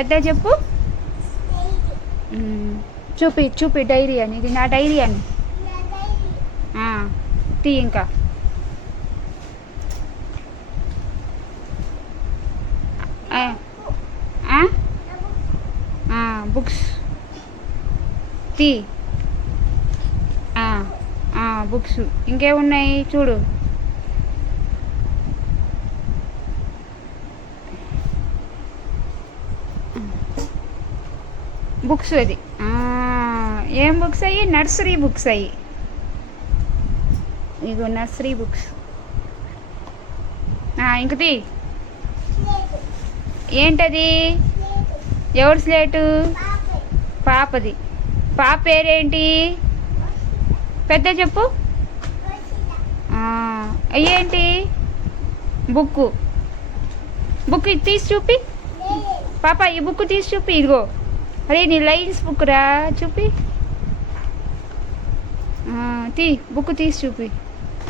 పెద్ద చెప్పు. చూపి చూపి డైరీ అని, ఇది నా డైరీ అని. తీ ఇంకా. బుక్స్ తీ. బుక్స్ ఇంకేమున్నాయి చూడు. బుక్స్ అది ఏం బుక్స్ అయ్యి? నర్సరీ బుక్స్ అయ్యి. ఇగో నర్సరీ బుక్స్. ఇంకది ఏంటది? ఎవరి స్లేటు? పాపది. పాప పేరేంటి? పెద్ద చెప్పు. అయ్యేంటి? బుక్కు. బుక్ ఇది తీసి చూపి పాప. ఈ బుక్ తీసి చూపి. ఇదిగో అరే నీ లైన్స్ బుక్ రా, చూపి. తీ బుక్ తీసి చూపి.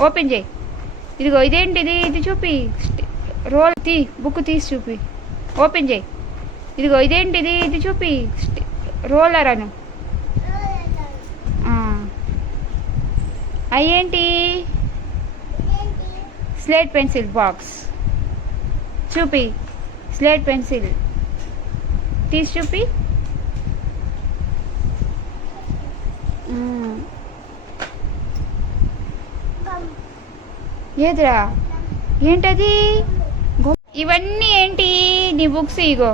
ఓపెన్ చేయి. ఇదిగో ఇదేంటిది? ఇది చూపి. రోల్ తీ బుక్ తీసి చూపి. ఓపెన్ చేయి. ఇదిగో ఇదేంటిది? ఇది చూపి. రోలర్ అను. అయ్యేంటి? Slate pencil box. చూపి. స్లేట్ పెన్సిల్ తీసి చూపి. ఏదిరా? ఏంటది? ఇవన్నీ ఏంటి? నీ బుక్స్. ఇగో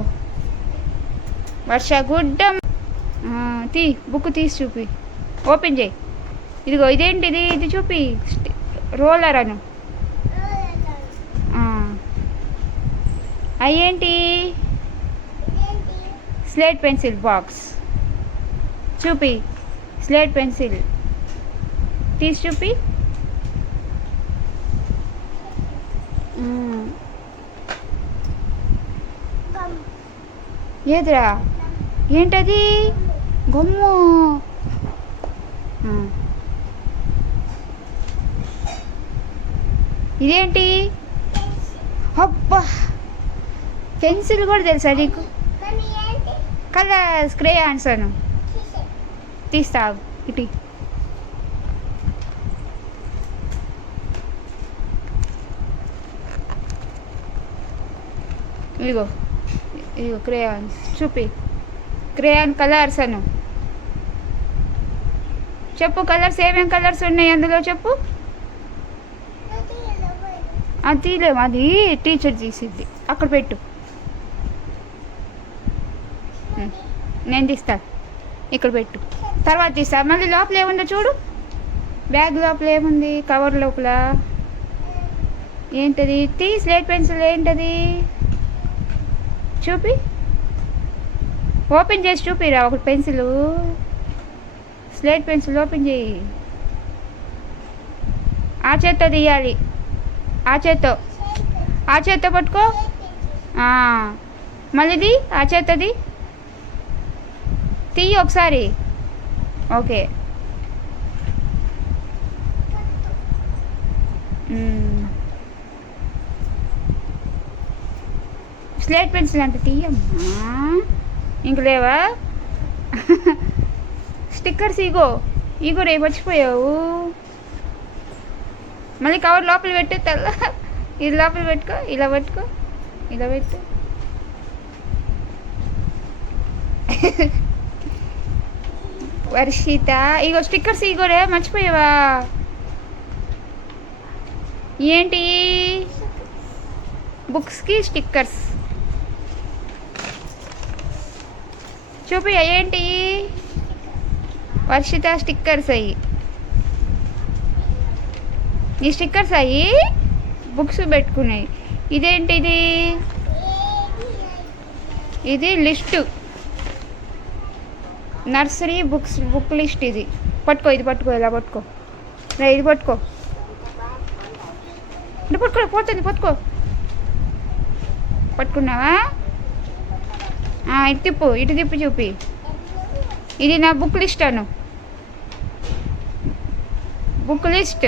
వర్ష గుడ్డం. తీ బుక్ తీసి చూపి. ఓపెన్ చేయి. ఇదిగో ఇదేంటిది? ఇది చూపి. రోలర్ అను. అయ్యేంటి? Slate pencil box. చూపి. స్లేట్ పెన్సిల్ తీసి చూపి. ఏదిరా? ఏంటది? గమ్ము. ఇదేంటి? అబ్బా పెన్సిల్ కూడా తెలుసా నీకు? కలర్స్ క్రేయాన్స్ అను. తీస్తావు ఇటు. ఇదిగో ఇదిగో క్రేయాన్స్. చూపి. క్రేయాన్ కలర్స్ అను. చెప్పు కలర్స్ ఏమేం కలర్స్ ఉన్నాయి అందులో చెప్పు. అది తీలేము, అది టీచర్ తీసిద్ది. అక్కడ పెట్టు. నేను తీస్తా. ఇక్కడ పెట్టు. తర్వాత తీస్తా. మళ్ళీ లోపల ఏముందో చూడు. బ్యాగ్ లోపల ఏముంది? కవర్ లోపల ఏంటది? తీ స్లేట్ పెన్సిల్. ఏంటది? చూపి. ఓపెన్ చేసి చూపిరా ఒకటి పెన్సిల్. స్లేట్ పెన్సిల్ ఓపెన్ చేయి. ఆ చేత్తో తీయాలి. ఆ చేత్తో పట్టుకో. మళ్ళీది ఆ చేత్తది తీయి ఒకసారి. ఓకే. స్లేట్ పెన్సిల్ అంటే తీయమ్మా. ఇంక లేవా? స్టిక్కర్స్ ఇగో రేపు మర్చిపోయావు. మళ్ళీ కవర్ లోపల పెట్టు. తెల్ల ఇది లోపల పెట్టుకో. ఇలా పెట్టుకో. ఇలా పెట్టు. వర్షిత ఇగో స్టిక్కర్స్ ఇగోరే మర్చిపోయావా? ఏంటి? బుక్స్కి స్టిక్కర్స్. చూపి. ఏంటి? వర్షిత స్టిక్కర్స్ అయ్యి. ఈ స్టిక్కర్స్ అయ్యి బుక్స్ పెట్టుకున్నాయి. ఇదేంటిది? ఇది లిస్టు. Nursery book list. ఇది పట్టుకో. ఇది పట్టుకో. ఇలా పట్టుకో. ఇది పట్టుకో. ఇది పట్టుకో. పోతుంది. పట్టుకున్నావా? ఇటు తిప్పు. ఇటు తిప్పి చూపి. ఇది నా బుక్ లిస్ట్ అను. Book list.